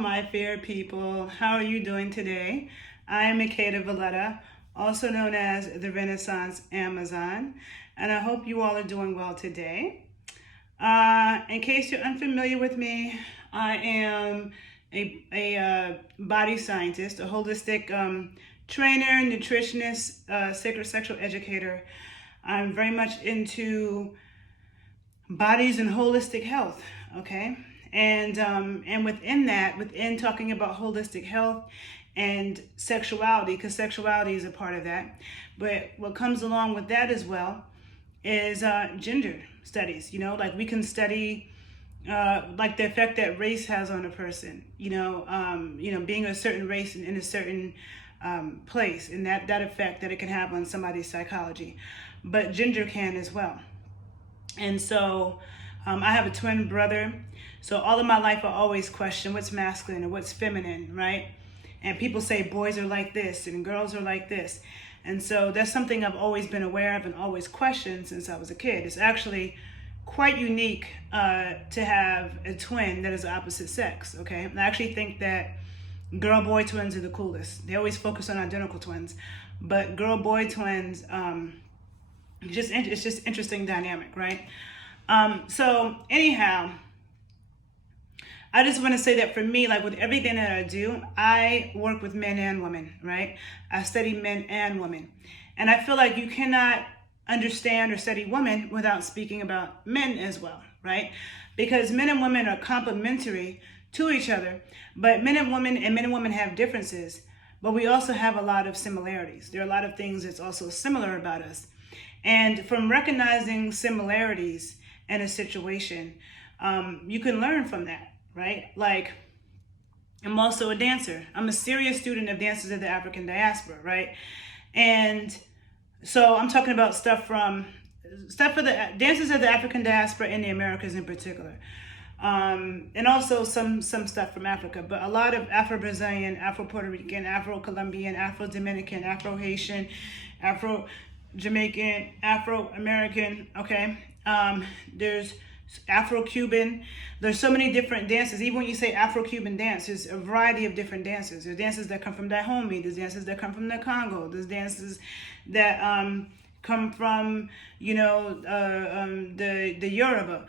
my fair people. How are you doing today? I am Makeda Voletta, also known as the Renaissance Amazon, and I hope you all are doing well today. In case you're unfamiliar with me, I am a body scientist, a holistic trainer, nutritionist, sacred sexual educator. I'm very much into bodies and holistic health, okay? And within that, within talking about holistic health and sexuality, because sexuality is a part of that, but what comes along with that as well is gender studies. Like we can study like the effect that race has on a person. Being a certain race in a certain place, and that effect that it can have on somebody's psychology, but gender can as well. And so I have a twin brother. So all of my life I always question what's masculine and what's feminine, right? And people say boys are like this and girls are like this. And so that's something I've always been aware of and always questioned since I was a kid. It's actually quite unique to have a twin that is the opposite sex, okay? And I actually think that girl-boy twins are the coolest. They always focus on identical twins. But girl-boy twins, it's just interesting dynamic, right? So anyhow, I just want to say that for me, like with everything that I do, I work with men and women, right? I study men and women. And I feel like you cannot understand or study women without speaking about men as well, right? Because men and women are complementary to each other, but men and women have differences, but we also have a lot of similarities. There are a lot of things that's also similar about us. And from recognizing similarities in a situation, you can learn from that, right? Like, I'm also a dancer. I'm a serious student of dances of the African diaspora, right? And so I'm talking about stuff for the dancers of the African diaspora in the Americas in particular. And also some stuff from Africa, but a lot of Afro-Brazilian, Afro-Puerto Rican, Afro-Colombian, Afro-Dominican, Afro-Haitian, Afro-Jamaican, Afro-American, okay? There's Afro-Cuban. There's so many different dances. Even when you say Afro-Cuban dance, there's a variety of different dances. There's dances that come from Dahomey. There's dances that come from the Congo. There's dances that come from, the Yoruba,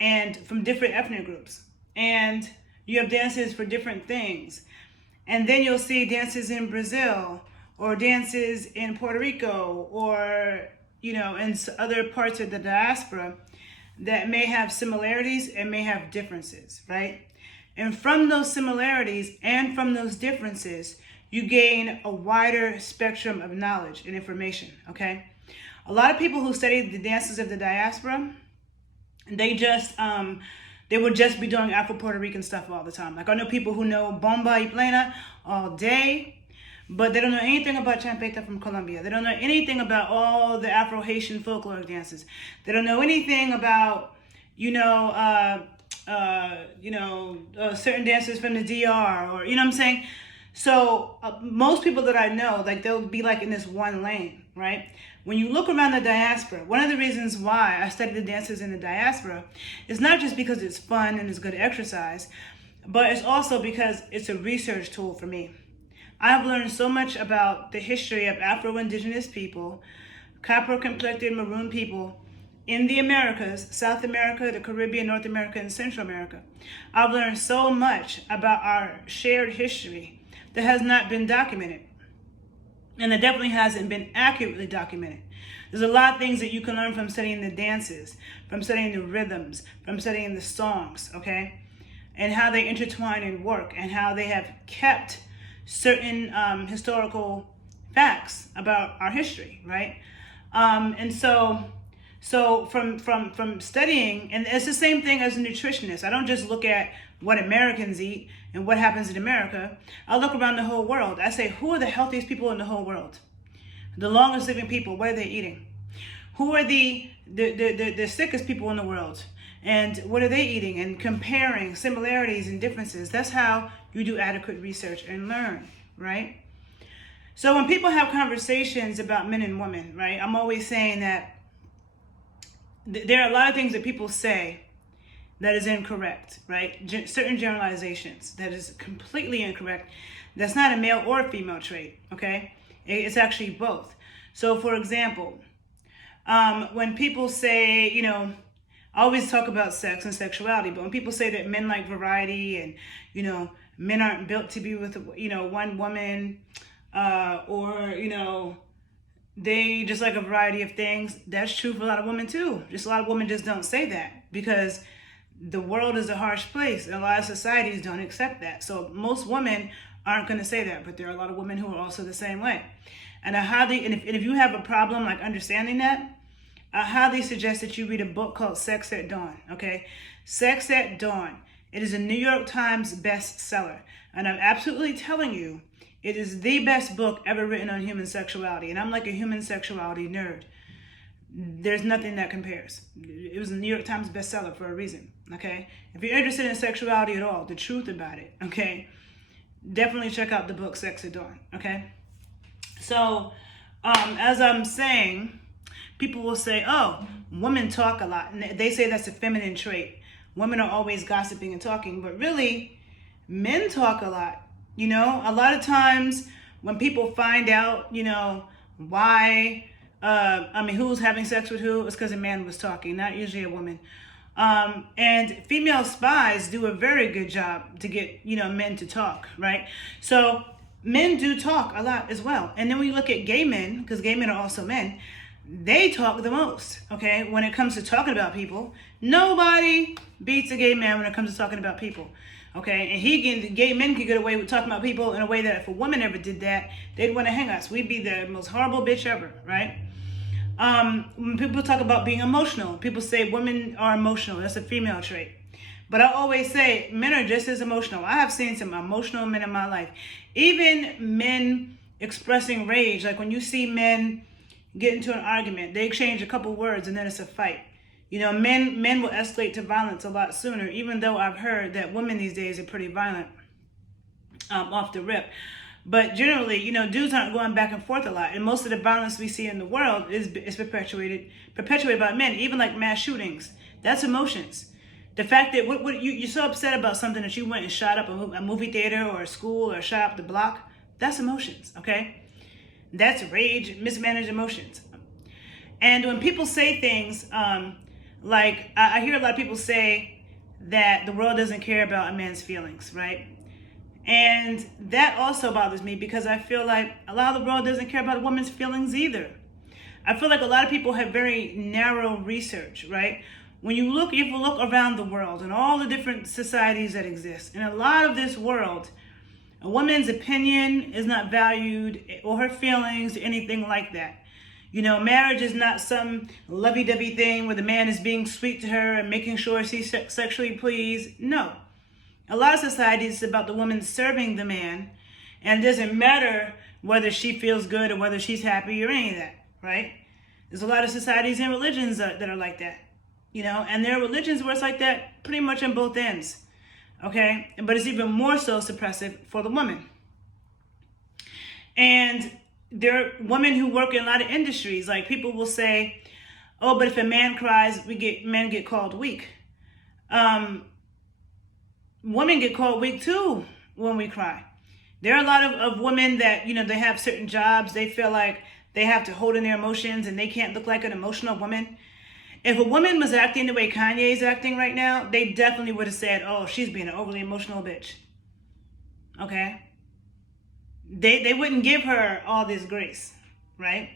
and from different ethnic groups. And you have dances for different things. And then you'll see dances in Brazil or dances in Puerto Rico or, in other parts of the diaspora that may have similarities and may have differences, right? And from those similarities and from those differences, you gain a wider spectrum of knowledge and information, okay? A lot of people who study the dances of the diaspora, they would just be doing Afro-Puerto Rican stuff all the time. Like I know people who know bomba y plena all day, but they don't know anything about champeta from Colombia. They don't know anything about all the Afro-Haitian folklore dances. They don't know anything about, certain dances from the DR or, you know what I'm saying? So most people that I know, like they'll be like in this one lane, right? When you look around the diaspora, one of the reasons why I study the dances in the diaspora is not just because it's fun and it's good exercise, but it's also because it's a research tool for me. I've learned so much about the history of Afro-Indigenous people, copper-complected maroon people in the Americas, South America, the Caribbean, North America, and Central America. I've learned so much about our shared history that has not been documented. And that definitely hasn't been accurately documented. There's a lot of things that you can learn from studying the dances, from studying the rhythms, from studying the songs, okay? And how they intertwine and work, and how they have kept certain historical facts about our history, right? And so from studying, and it's the same thing as a nutritionist. I don't just look at what Americans eat and what happens in America. I look around the whole world. I say, who are the healthiest people in the whole world? The longest living people, what are they eating? Who are the sickest people in the world? And what are they eating? And comparing similarities and differences. That's how you do adequate research and learn, right? So when people have conversations about men and women, right, I'm always saying that there are a lot of things that people say that is incorrect, right? Certain generalizations that is completely incorrect. That's not a male or female trait, okay? It's actually both. So, for example, when people say, I always talk about sex and sexuality, but when people say that men like variety and, men aren't built to be with, one woman, or, they just like a variety of things, that's true for a lot of women too. Just a lot of women just don't say that because the world is a harsh place and a lot of societies don't accept that. So most women aren't going to say that, but there are a lot of women who are also the same way. And if you have a problem like understanding that, I highly suggest that you read a book called Sex at Dawn, okay? Sex at Dawn. It is a New York Times bestseller. And I'm absolutely telling you, it is the best book ever written on human sexuality. And I'm like a human sexuality nerd. There's nothing that compares. It was a New York Times bestseller for a reason, okay? If you're interested in sexuality at all, the truth about it, okay? Definitely check out the book Sex at Dawn, okay? So, as I'm saying, people will say, oh, women talk a lot. And they say that's a feminine trait. Women are always gossiping and talking. But really, men talk a lot. A lot of times when people find out, why, who's having sex with who, it's because a man was talking, not usually a woman. And female spies do a very good job to get, men to talk, right? So men do talk a lot as well. And then when you look at gay men, because gay men are also men, they talk the most, okay? When it comes to talking about people, nobody beats a gay man when it comes to talking about people, okay? And gay men can get away with talking about people in a way that if a woman ever did that, they'd want to hang us. We'd be the most horrible bitch ever, right? When people talk about being emotional, people say women are emotional. That's a female trait. But I always say men are just as emotional. I have seen some emotional men in my life. Even men expressing rage, like when you see men get into an argument, they exchange a couple words and then it's a fight. Men will escalate to violence a lot sooner, even though I've heard that women these days are pretty violent off the rip. But generally, dudes aren't going back and forth a lot. And most of the violence we see in the world is perpetuated by men, even like mass shootings. That's emotions. The fact that you're so upset about something that you went and shot up a movie theater or a school or shot up the block, that's emotions, okay? That's rage, mismanaged emotions. And when people say things, like I hear a lot of people say that the world doesn't care about a man's feelings, right? And that also bothers me because I feel like a lot of the world doesn't care about a woman's feelings either. I feel like a lot of people have very narrow research, right? When you look around the world and all the different societies that exist, in a lot of this world, a woman's opinion is not valued or her feelings or anything like that. Marriage is not some lovey-dovey thing where the man is being sweet to her and making sure she's sexually pleased. No. A lot of societies is about the woman serving the man, and it doesn't matter whether she feels good or whether she's happy or any of that, right? There's a lot of societies and religions that are like that, and there are religions where it's like that pretty much on both ends. Okay, but it's even more so suppressive for the woman. And there are women who work in a lot of industries. Like people will say, "Oh, but if a man cries, men get called weak." Women get called weak too when we cry. There are a lot of women that they have certain jobs. They feel like they have to hold in their emotions and they can't look like an emotional woman. If a woman was acting the way Kanye's acting right now, they definitely would have said, oh, she's being an overly emotional bitch. Okay? They wouldn't give her all this grace, right?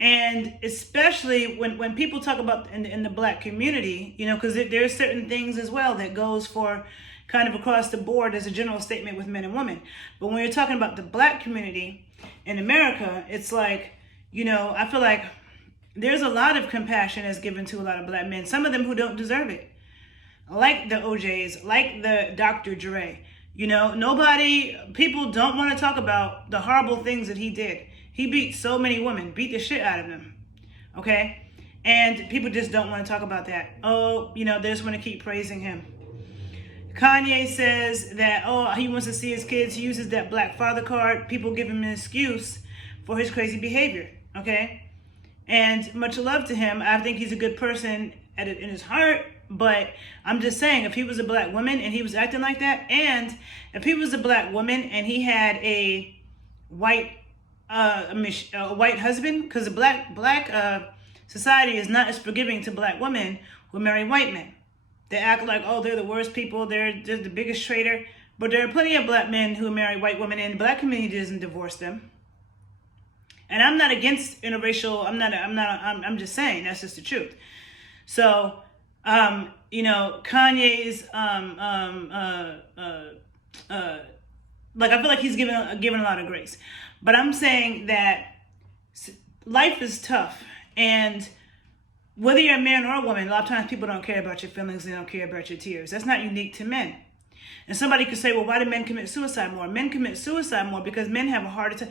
And especially when people talk about in the black community, because there's certain things as well that goes for kind of across the board as a general statement with men and women. But when you're talking about the black community in America, it's like, I feel like there's a lot of compassion that's given to a lot of black men, some of them who don't deserve it. Like the OJs, like the Dr. Dre. People don't want to talk about the horrible things that he did. He beat so many women, beat the shit out of them, okay? And people just don't want to talk about that. Oh, they just want to keep praising him. Kanye says that, he wants to see his kids. He uses that black father card. People give him an excuse for his crazy behavior, okay? And much love to him. I think he's a good person in his heart. But I'm just saying, if he was a black woman and he was acting like that, and if he was a black woman and he had a white a white husband, because the black society is not as forgiving to black women who marry white men. They act like, oh, they're the worst people, they're the biggest traitor. But there are plenty of black men who marry white women, and the black community doesn't divorce them. And I'm not against interracial. I'm just saying that's just the truth. So, Kanye's like, I feel like he's given a lot of grace, but I'm saying that life is tough, and whether you're a man or a woman, a lot of times people don't care about your feelings, they don't care about your tears. That's not unique to men. And somebody could say, well, why do men commit suicide more? Men commit suicide more because men have a harder time.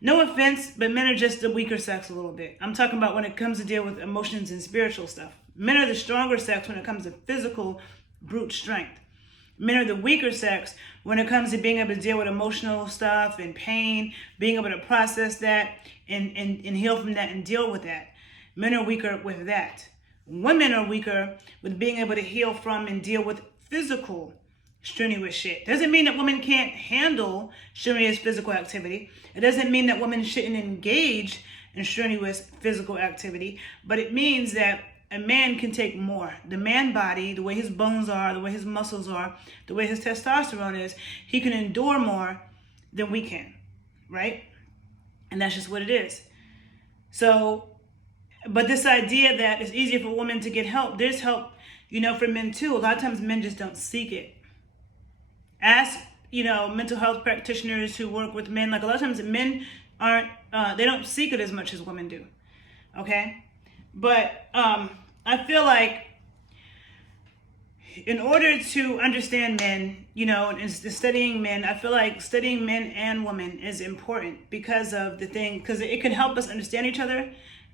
No offense, but men are just the weaker sex a little bit. I'm talking about when it comes to deal with emotions and spiritual stuff. Men are the stronger sex when it comes to physical, brute strength. Men are the weaker sex when it comes to being able to deal with emotional stuff and pain, being able to process that and heal from that and deal with that. Men are weaker with that. Women are weaker with being able to heal from and deal with physical strenuous shit. Doesn't mean that women can't handle strenuous physical activity. It doesn't mean that women shouldn't engage in strenuous physical activity, but it means that a man can take more. The man body, the way his bones are, the way his muscles are, the way his testosterone is, he can endure more than we can, right? And that's just what it is. So, but this idea that it's easier for women to get help, there's help, for men too. A lot of times men just don't seek it. Ask, mental health practitioners who work with men. Like, a lot of times men aren't, they don't seek it as much as women do. Okay? But I feel like in order to understand men, and studying men, I feel like studying men and women is important because it can help us understand each other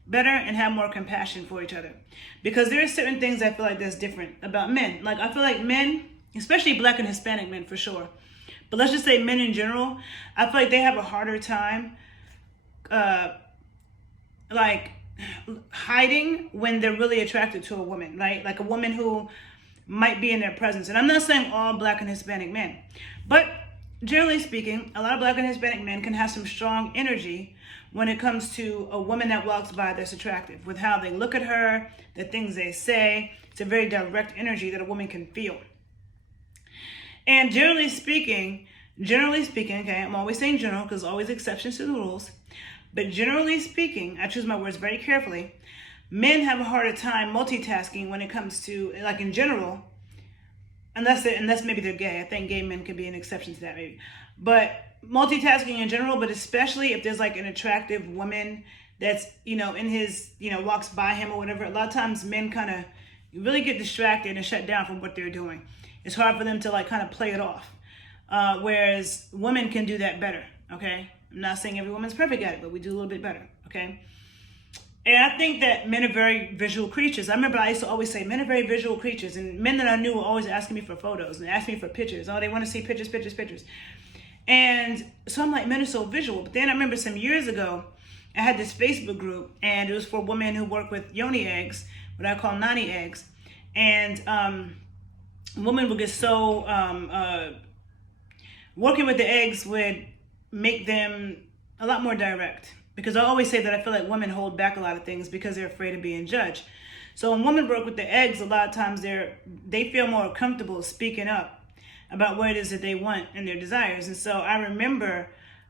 better and have more compassion for each other. Because there are certain things I feel like that's different about men. Like, I feel like men, especially black and Hispanic men for sure, but let's just say men in general, I feel like they have a harder time hiding when they're really attracted to a woman, right? Like a woman who might be in their presence. And I'm not saying all black and Hispanic men, but generally speaking, a lot of black and Hispanic men can have some strong energy when it comes to a woman that walks by that's attractive, with how they look at her, the things they say. It's a very direct energy that a woman can feel. And generally speaking, okay, I'm always saying general because there's always exceptions to the rules, but generally speaking, I choose my words very carefully, men have a harder time multitasking when it comes to, like, in general, unless maybe they're gay. I think gay men could be an exception to that maybe. But multitasking in general, but especially if there's like an attractive woman that's, in his, walks by him or whatever, a lot of times men kind of really get distracted and shut down from what they're doing. It's hard for them to like kind of play it off. Whereas women can do that better, okay? I'm not saying every woman's perfect at it, but we do a little bit better, okay? And I think that men are very visual creatures. I remember I used to always say men are very visual creatures, and men that I knew were always asking me for photos and asking me for pictures. Oh, they want to see pictures. And so I'm like, men are so visual. But then I remember some years ago, I had this Facebook group, and it was for women who work with yoni eggs, what I call nani eggs. And women would get so, working with the eggs would make them a lot more direct. Because I always say that I feel like women hold back a lot of things because they're afraid of being judged. So when women work with the eggs, a lot of times they feel more comfortable speaking up about what it is that they want and their desires. And so I remember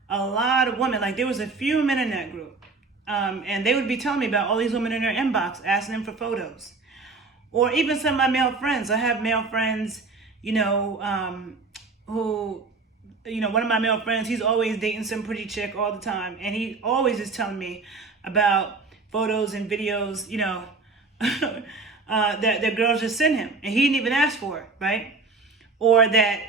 a lot of women, like there was a few men in that group, and they would be telling me about all these women in their inbox, asking them for photos. Or even some of my male friends. I have male friends, who, one of my male friends, he's always dating some pretty chick all the time. And he always is telling me about photos and videos, that girls just send him. And he didn't even ask for it, right? Or that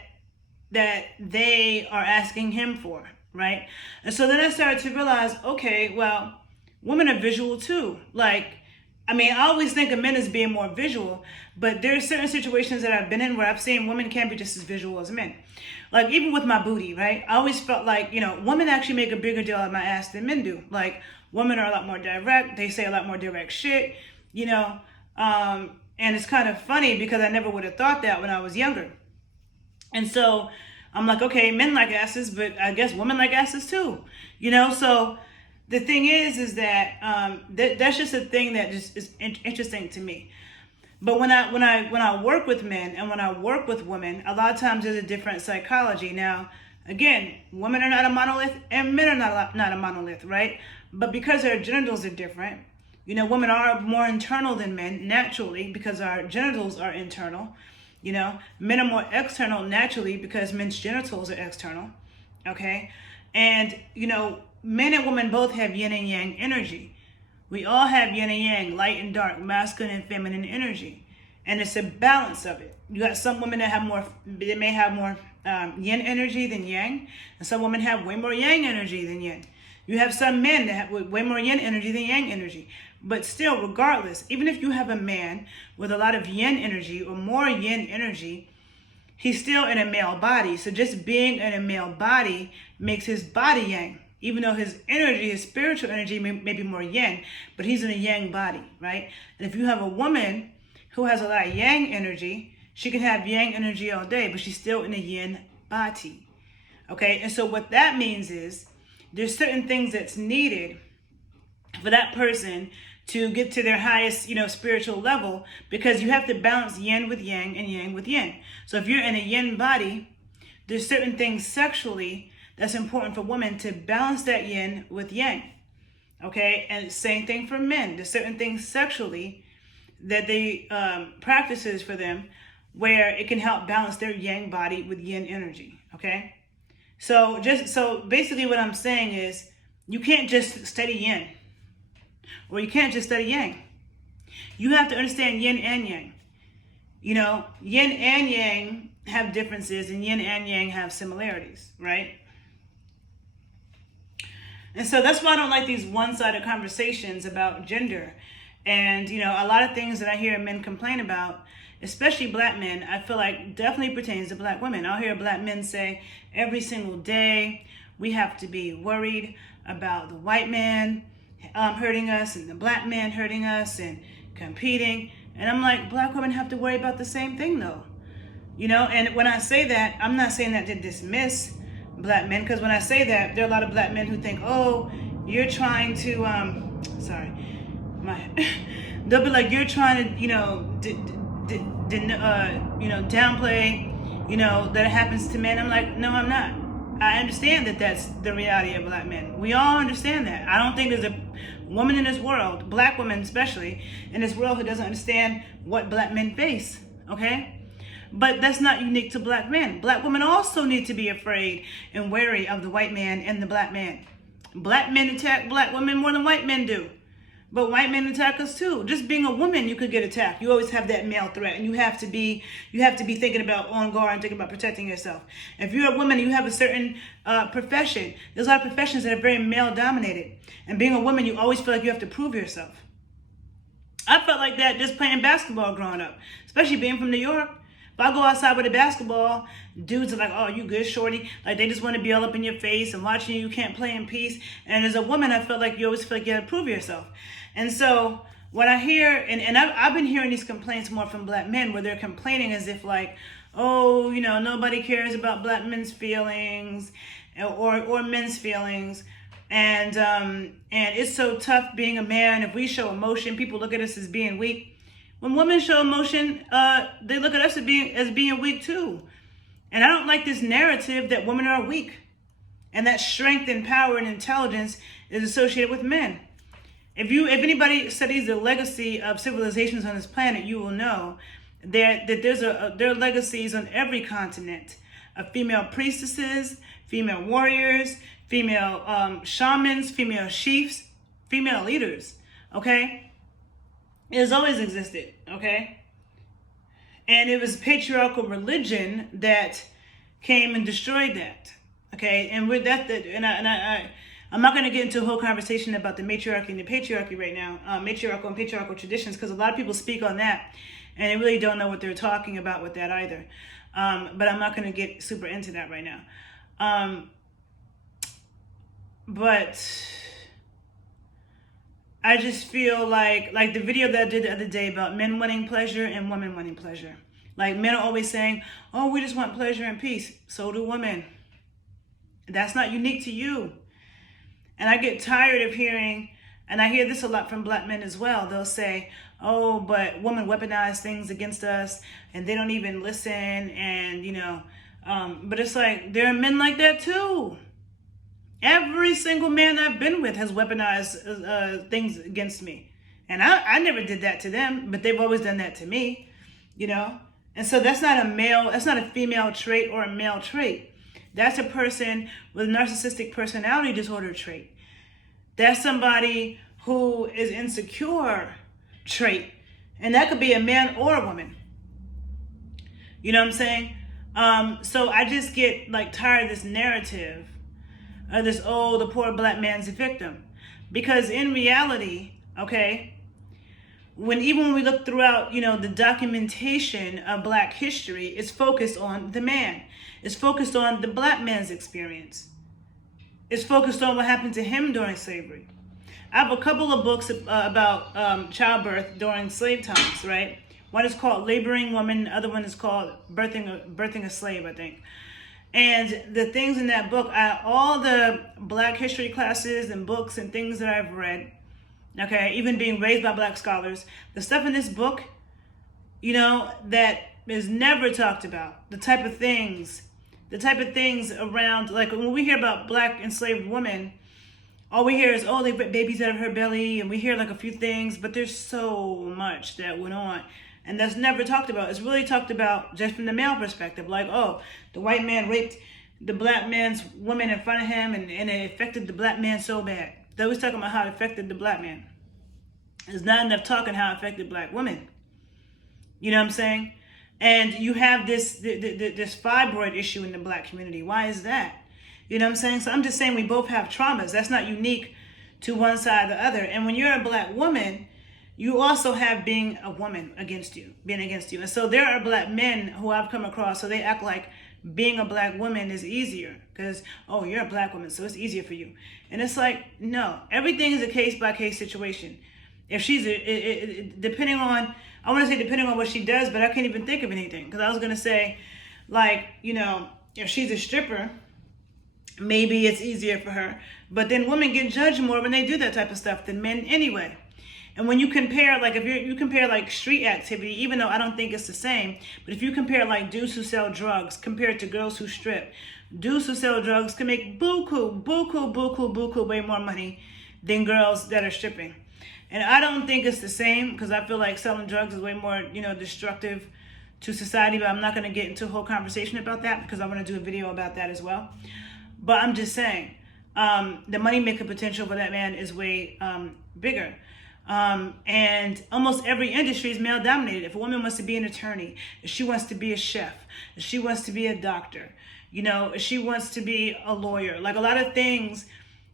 they are asking him for, right? And so then I started to realize, okay, well, women are visual too. Like, I always think of men as being more visual, but there are certain situations that I've been in where I've seen women can't be just as visual as men. Like, even with my booty, right? I always felt like, women actually make a bigger deal out of my ass than men do. Like, women are a lot more direct. They say a lot more direct shit, and And it's kind of funny because I never would have thought that when I was younger. And so I'm like, okay, men like asses, but I guess women like asses too. So the thing is that that's just a thing that just is interesting to me. But when I work with men and when I work with women, a lot of times there's a different psychology. Now, again, women are not a monolith and men are not a monolith, right? But because our genitals are different, women are more internal than men naturally because our genitals are internal. Men are more external naturally because men's genitals are external. Okay, and men and women both have yin and yang energy. We all have yin and yang, light and dark, masculine and feminine energy. And it's a balance of it. You got some women that may have more yin energy than yang. And some women have way more yang energy than yin. You have some men that have way more yin energy than yang energy. But still, regardless, even if you have a man with a lot of yin energy or more yin energy, he's still in a male body. So just being in a male body makes his body yang. Even though his energy, his spiritual energy may be more yang, but he's in a yang body, right? And if you have a woman who has a lot of yang energy, she can have yang energy all day, but she's still in a yin body, okay? And so what that means is there's certain things that's needed for that person to get to their highest, spiritual level, because you have to balance yin with yang and yang with yin. So if you're in a yin body, there's certain things sexually that's important for women to balance that yin with yang, okay? And same thing for men. There's certain things sexually that they practices for them where it can help balance their yang body with yin energy, okay? So basically what I'm saying is you can't just study yin or you can't just study yang. You have to understand yin and yang. Yin and yang have differences and yin and yang have similarities, right? And so that's why I don't like these one-sided conversations about gender. And, a lot of things that I hear men complain about, especially black men, I feel like definitely pertains to black women. I'll hear black men say every single day, we have to be worried about the white man hurting us and the black man hurting us and competing. And I'm like, black women have to worry about the same thing though. And when I say that, I'm not saying that to dismiss black men, because when I say that, there are a lot of black men who think, oh, you're trying to they'll be like, you're trying to downplay that it happens to men. I'm like, no, I'm not. I understand that that's the reality of black men. We all understand that. I don't think there's a woman in this world, black women especially, in this world who doesn't understand what black men face, okay? But that's not unique to black men. Black women also need to be afraid and wary of the white man and the black man. Black men attack black women more than white men do. But white men attack us too. Just being a woman, you could get attacked. You always have that male threat, and you have to be thinking about on guard and thinking about protecting yourself. If you're a woman and you have a certain profession, there's a lot of professions that are very male dominated. And being a woman, you always feel like you have to prove yourself. I felt like that just playing basketball growing up, especially being from New York. If I go outside with a basketball, dudes are like, oh, you good, shorty? Like, they just want to be all up in your face and watching you. You can't play in peace. And as a woman, I felt like you always feel like you have to prove yourself. And so what I hear, and I've been hearing these complaints more from black men, where they're complaining as if like, oh, nobody cares about black men's feelings or men's feelings. And it's so tough being a man. If we show emotion, people look at us as being weak. When women show emotion, they look at us as being weak too. And I don't like this narrative that women are weak and that strength and power and intelligence is associated with men. If anybody studies the legacy of civilizations on this planet, you will know that there are legacies on every continent of female priestesses, female warriors, female shamans, female chiefs, female leaders, okay? It has always existed, okay? And it was patriarchal religion that came and destroyed that, okay? And with that, I'm not going to get into a whole conversation about the matriarchy and the patriarchy right now, matriarchal and patriarchal traditions, because a lot of people speak on that, and they really don't know what they're talking about with that either. But I'm not going to get super into that right now. But I just feel like the video that I did the other day about men wanting pleasure and women wanting pleasure. Like, men are always saying, oh, we just want pleasure and peace. So do women. That's not unique to you. And I get tired of hearing, and I hear this a lot from black men as well. They'll say, oh, but women weaponize things against us and they don't even listen. And, but it's like, there are men like that too. Every single man I've been with has weaponized things against me. And I never did that to them, but they've always done that to me, And so that's not a female trait or a male trait. That's a person with a narcissistic personality disorder trait. That's somebody who is insecure trait. And that could be a man or a woman. You know what I'm saying? So I just get tired of this narrative of this, oh, the poor black man's a victim. Because in reality, okay, even when we look throughout, the documentation of black history, it's focused on the man. It's focused on the black man's experience. It's focused on what happened to him during slavery. I have a couple of books about childbirth during slave times, right? One is called Laboring Woman. The other one is called Birthing a Slave, I think. And the things in that book, all the black history classes and books and things that I've read, okay, even being raised by black scholars, the stuff in this book, that is never talked about. The type of things around, like when we hear about black enslaved women, all we hear is, oh, they put babies out of her belly, and we hear a few things, but there's so much that went on. And that's never talked about. It's really talked about just from the male perspective. Like, oh, the white man raped the black man's woman in front of him, and it affected the black man so bad. They're always talking about how it affected the black man. There's not enough talking how it affected black women. You know what I'm saying? And you have this fibroid issue in the black community. Why is that? You know what I'm saying? So I'm just saying we both have traumas. That's not unique to one side or the other. And when you're a black woman, you also have being a woman against you. And so there are black men who I've come across, so they act like being a black woman is easier because, oh, you're a black woman, so it's easier for you. And it's like, no, everything is a case-by-case situation. If she's, depending on what she does, but I can't even think of anything. Because I was going to say, if she's a stripper, maybe it's easier for her. But then women get judged more when they do that type of stuff than men anyway. And when you compare, if you compare street activity, even though I don't think it's the same, but if you compare dudes who sell drugs compared to girls who strip, dudes who sell drugs can make buku way more money than girls that are stripping. And I don't think it's the same because I feel like selling drugs is way more, destructive to society. But I'm not going to get into a whole conversation about that because I want to do a video about that as well. But I'm just saying, the money making potential for that man is way bigger. And almost every industry is male dominated. If a woman wants to be an attorney, if she wants to be a chef, if she wants to be a doctor, if she wants to be a lawyer, a lot of things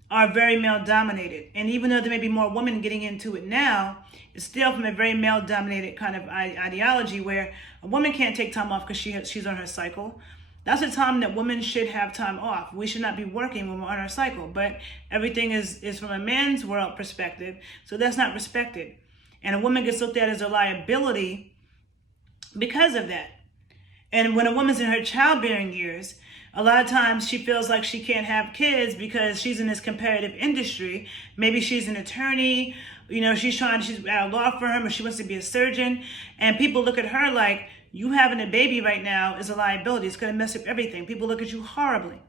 are very male dominated. And even though there may be more women getting into it now, it's still from a very male dominated kind of ideology where a woman can't take time off because she's on her cycle. That's a time that women should have time off. We should not be working when we're on our cycle. But everything is from a man's world perspective, so that's not respected. And a woman gets looked at as a liability because of that. And when a woman's in her childbearing years, a lot of times she feels like she can't have kids because she's in this competitive industry. Maybe she's an attorney, she's at a law firm, or she wants to be a surgeon. And people look at her like, you having a baby right now is a liability. It's going to mess up everything. People look at you horribly.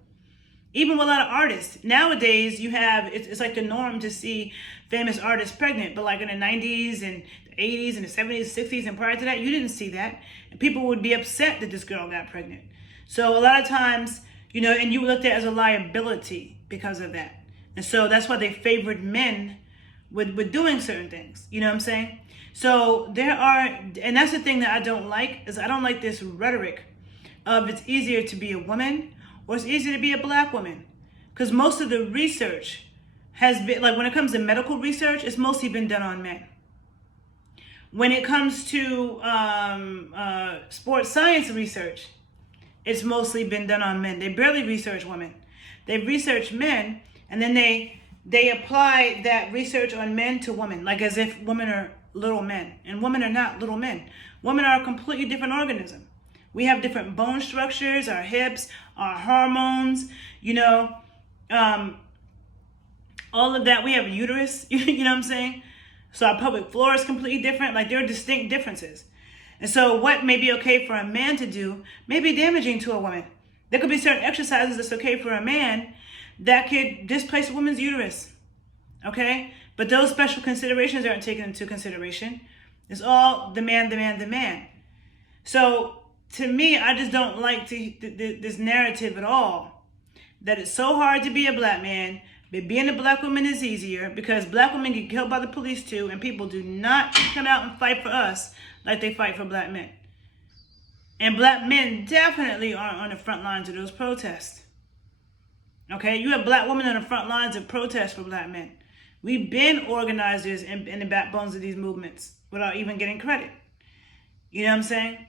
Even with a lot of artists. Nowadays, it's like the norm to see famous artists pregnant. But in the 90s and the 80s and the 70s, 60s, and prior to that, you didn't see that. And people would be upset that this girl got pregnant. So a lot of times, and you looked at it as a liability because of that. And so that's why they favored men with doing certain things. You know what I'm saying? So and that's the thing that I don't like, is I don't like this rhetoric of it's easier to be a woman or it's easier to be a black woman. Because most of the research has been, when it comes to medical research, it's mostly been done on men. When it comes to sports science research, it's mostly been done on men. They barely research women. They research men, and then they they apply that research on men to women, like as if women are little men. And women are not little men. Women are a completely different organism. We have different bone structures, our hips, our hormones, all of that. We have a uterus, you know what I'm saying? So our pelvic floor is completely different. Like, there are distinct differences. And so what may be okay for a man to do may be damaging to a woman. There could be certain exercises that's okay for a man that could displace a woman's uterus. Okay? But those special considerations aren't taken into consideration. It's all the man, the man, the man. So to me, I just don't like this narrative at all, that it's so hard to be a black man, but being a black woman is easier, because black women get killed by the police too, and people do not come out and fight for us like they fight for black men. And black men definitely aren't on the front lines of those protests. Okay, you have black women on the front lines of protests for black men. We've been organizers in the backbones of these movements without even getting credit. You know what I'm saying?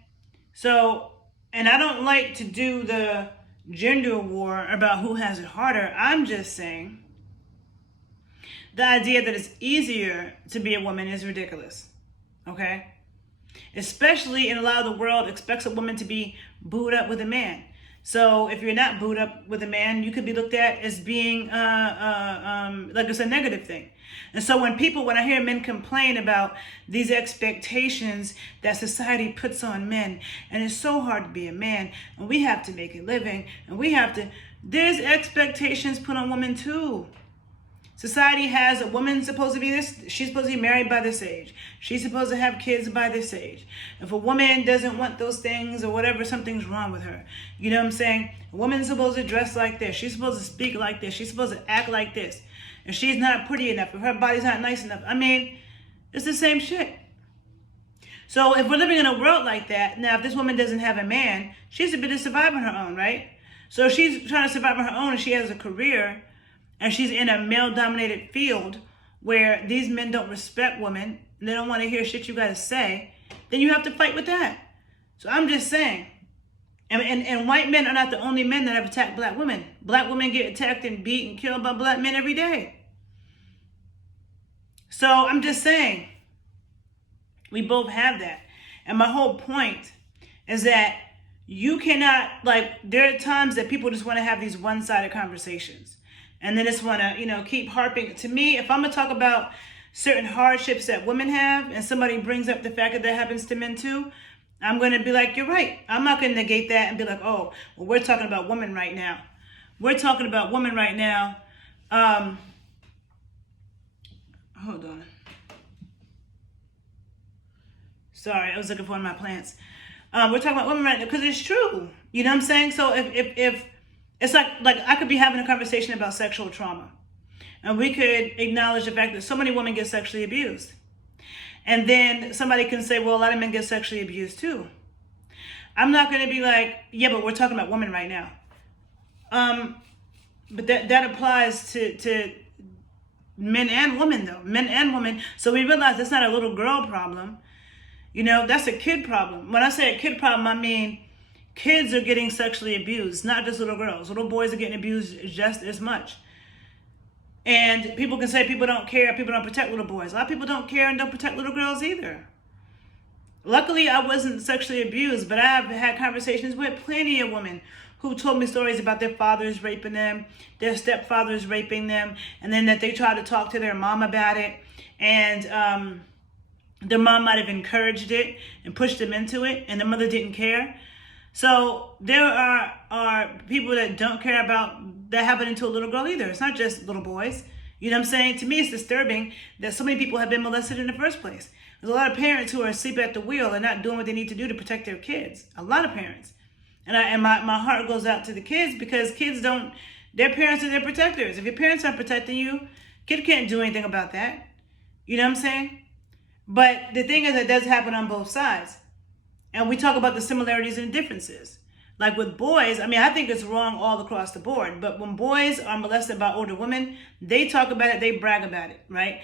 So, and I don't like to do the gender war about who has it harder. I'm just saying the idea that it's easier to be a woman is ridiculous. Okay? Especially in a lot of the world expects a woman to be booed up with a man. So if you're not booed up with a man, you could be looked at as being like it's a negative thing. And so when I hear men complain about these expectations that society puts on men, and it's so hard to be a man, and we have to make a living, and there's expectations put on women too. Society has a woman supposed to be this, she's supposed to be married by this age. She's supposed to have kids by this age. If a woman doesn't want those things or whatever, something's wrong with her. You know what I'm saying? A woman's supposed to dress like this. She's supposed to speak like this. She's supposed to act like this. If she's not pretty enough, if her body's not nice enough, it's the same shit. So if we're living in a world like that, now if this woman doesn't have a man, she's able to survive on her own, right? So if she's trying to survive on her own and she has a career, and she's in a male-dominated field where these men don't respect women, and they don't want to hear shit you gotta say, then you have to fight with that. So I'm just saying. And white men are not the only men that have attacked black women. Black women get attacked and beat and killed by black men every day. So I'm just saying, we both have that. And my whole point is that you cannot, there are times that people just want to have these one-sided conversations. And they just want to, keep harping. To me, if I'm going to talk about certain hardships that women have, and somebody brings up the fact that happens to men too, I'm going to be like, you're right. I'm not going to negate that and be like, oh, well, we're talking about women right now. We're talking about women right now. Hold on. Sorry, I was looking for one of my plants. We're talking about women right now because it's true. You know what I'm saying? So if it's like I could be having a conversation about sexual trauma, and we could acknowledge the fact that so many women get sexually abused. And then somebody can say, well, a lot of men get sexually abused too. I'm not going to be like, yeah, but we're talking about women right now. But that applies to men and women, though. Men and women. So we realize that's not a little girl problem. That's a kid problem. When I say a kid problem, I mean kids are getting sexually abused, not just little girls. Little boys are getting abused just as much. And people can say people don't care, people don't protect little boys. A lot of people don't care and don't protect little girls either. Luckily, I wasn't sexually abused, but I have had conversations with plenty of women who told me stories about their fathers raping them, their stepfathers raping them, and then that they tried to talk to their mom about it. And their mom might have encouraged it and pushed them into it, and the mother didn't care. So there are people that don't care about that happening to a little girl either. It's not just little boys. You know what I'm saying? To me, it's disturbing that so many people have been molested in the first place. There's a lot of parents who are asleep at the wheel and not doing what they need to do to protect their kids. A lot of parents. And my heart goes out to the kids, because kids their parents are their protectors. If your parents aren't protecting you, kid can't do anything about that. You know what I'm saying? But the thing is, it does happen on both sides. And we talk about the similarities and differences. Like with boys, I think it's wrong all across the board. But when boys are molested by older women, they talk about it, they brag about it, right?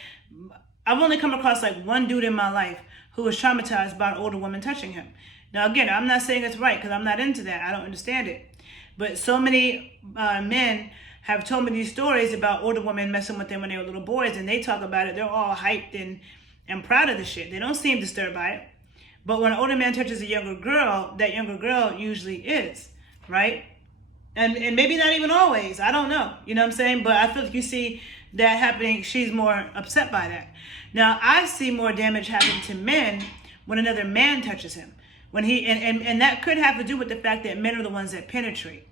I've only come across one dude in my life who was traumatized by an older woman touching him. Now, again, I'm not saying it's right, because I'm not into that. I don't understand it. But so many men have told me these stories about older women messing with them when they were little boys, and they talk about it. They're all hyped and proud of the shit. They don't seem disturbed by it. But when an older man touches a younger girl, that younger girl usually is, right? And maybe not even always. I don't know. You know what I'm saying? But I feel like you see that happening. She's more upset by that. Now, I see more damage happen to men when another man touches him. When he and that could have to do with the fact that men are the ones that penetrate.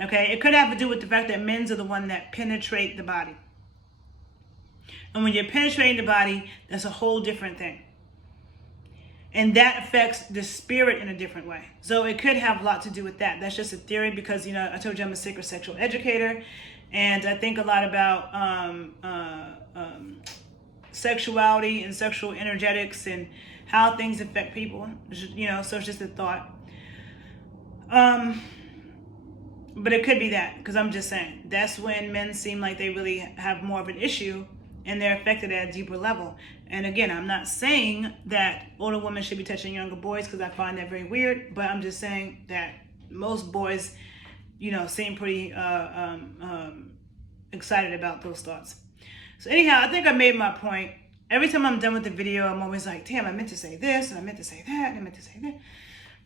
Okay? It could have to do with the fact that men are the ones that penetrate the body. And when you're penetrating the body, that's a whole different thing. And that affects the spirit in a different way. So it could have a lot to do with that. That's just a theory because, you know, I told you I'm a sacred sexual educator. And I think a lot about sexuality and sexual energetics and how things affect people. You know, so it's just a thought. But it could be that, because I'm just saying. That's when men seem like they really have more of an issue and they're affected at a deeper level. And again, I'm not saying that older women should be touching younger boys because I find that very weird, but I'm just saying that most boys, you know, seem pretty excited about those thoughts. So anyhow, I think I made my point. Every time I'm done with the video, I'm always like, damn, I meant to say this, and I meant to say that, and I meant to say that.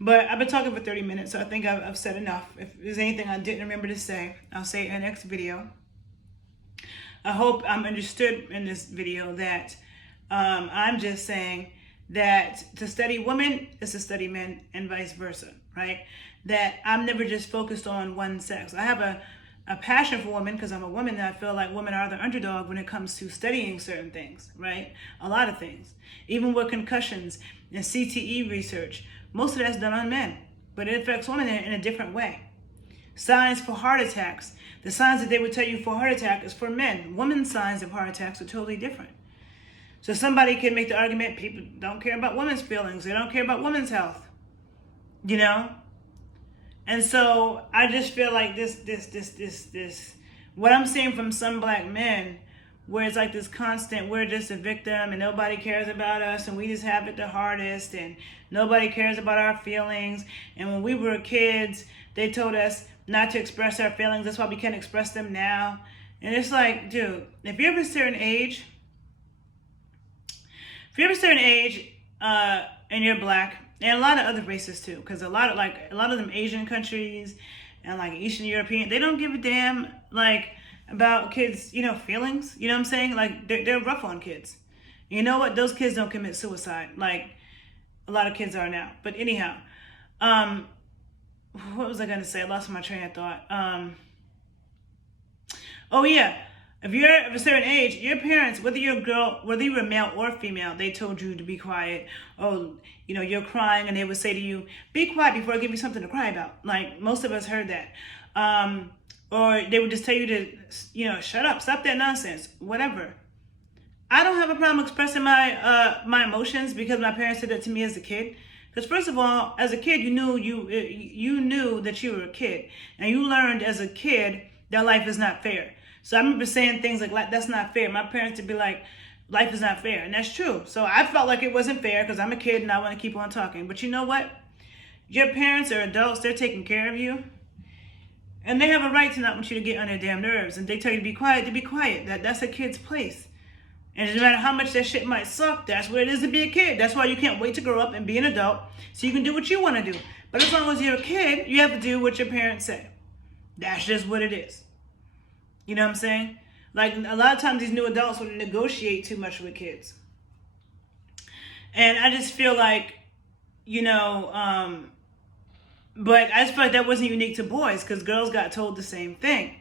But I've been talking for 30 minutes, so I think I've said enough. If there's anything I didn't remember to say, I'll say it in the next video. I hope I'm understood in this video that I'm just saying that to study women is to study men and vice versa, right? That I'm never just focused on one sex. I have a passion for women because I'm a woman and I feel like women are the underdog when it comes to studying certain things, right? A lot of things. Even with concussions and CTE research, most of that's done on men, but it affects women in a different way. Signs for heart attacks. The signs that they would tell you for a heart attack is for men. Women's signs of heart attacks are totally different. So somebody can make the argument, people don't care about women's feelings. They don't care about women's health. You know? And so I just feel like this, what I'm seeing from some black men, where it's like this constant, we're just a victim and nobody cares about us and we just have it the hardest and nobody cares about our feelings. And when we were kids, they told us not to express our feelings. That's why we can't express them now. And it's like, dude, if you're of a certain age, and you're black, and a lot of other races too, because a lot of them Asian countries and like Eastern European, they don't give a damn like about kids, you know, feelings. You know what I'm saying? Like they're rough on kids. You know what? Those kids don't commit suicide like a lot of kids are now. But anyhow, what was I gonna say? I lost my train of thought. Oh yeah. If you're of a certain age, your parents, whether you're a girl, whether you were male or female, they told you to be quiet. Oh, you know, you're crying, and they would say to you, be quiet before I give you something to cry about. Like, most of us heard that. Or they would just tell you to, you know, shut up, stop that nonsense, whatever. I don't have a problem expressing my emotions because my parents did that to me as a kid. Because first of all, as a kid, you knew that you were a kid. And you learned as a kid that life is not fair. So I remember saying things like, that's not fair. My parents would be like, life is not fair. And that's true. So I felt like it wasn't fair because I'm a kid and I want to keep on talking. But you know what? Your parents are adults. They're taking care of you. And they have a right to not want you to get on their damn nerves. And they tell you to be quiet, to be quiet. That's a kid's place. And no matter how much that shit might suck, that's what it is to be a kid. That's why you can't wait to grow up and be an adult so you can do what you want to do. But as long as you're a kid, you have to do what your parents say. That's just what it is. You know what I'm saying? Like, a lot of times these new adults want to negotiate too much with kids. And I just feel like, you know, but I just feel like that wasn't unique to boys because girls got told the same thing.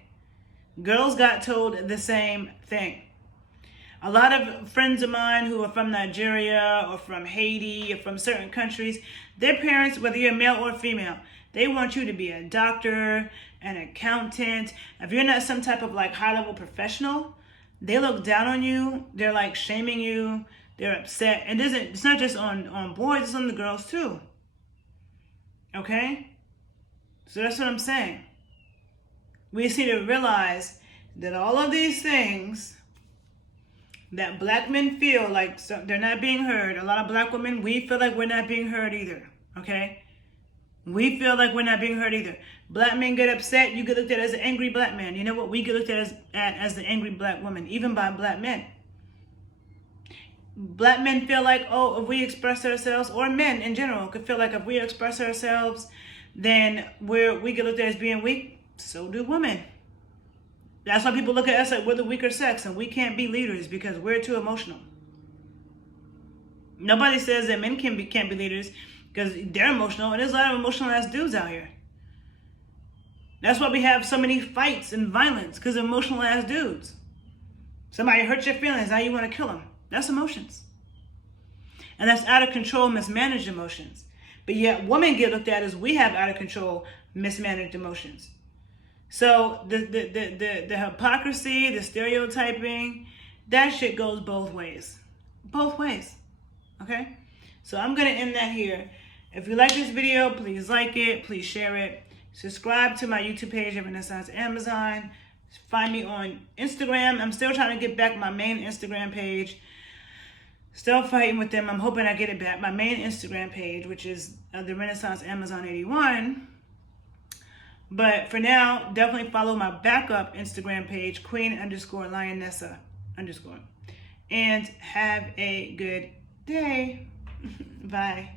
Girls got told the same thing. A lot of friends of mine who are from Nigeria or from Haiti or from certain countries, their parents, whether you're male or female, they want you to be a doctor, an accountant. If you're not some type of like high-level professional, they look down on you. They're like shaming you. They're upset. And it's not just on boys, it's on the girls too. Okay? So that's what I'm saying. We just need to realize that all of these things that black men feel like they're not being heard. A lot of black women, we feel like we're not being heard either. Okay? We feel like we're not being heard either. Black men get upset, you get looked at as an angry black man. You know what? We get looked at as the angry black woman, even by black men. Black men feel like, oh, if we express ourselves, or men in general could feel like if we express ourselves, then we get looked at as being weak. So do women. That's why people look at us like we're the weaker sex and we can't be leaders because we're too emotional. Nobody says that men can't be leaders because they're emotional, and there's a lot of emotional ass dudes out here. That's why we have so many fights and violence, because of emotional ass dudes. Somebody hurt your feelings, now you want to kill them. That's emotions. And that's out of control, mismanaged emotions. But yet women get looked at as we have out of control, mismanaged emotions. So the hypocrisy, the stereotyping, that shit goes both ways. Both ways. Okay? So I'm going to end that here. If you like this video, please like it. Please share it. Subscribe to my YouTube page at Renaissance Amazon. Find me on Instagram. I'm still trying to get back my main Instagram page. Still fighting with them. I'm hoping I get it back. My main Instagram page, which is the Renaissance Amazon 81. But for now, definitely follow my backup Instagram page, Queen_Lionessa_. And have a good day. Bye.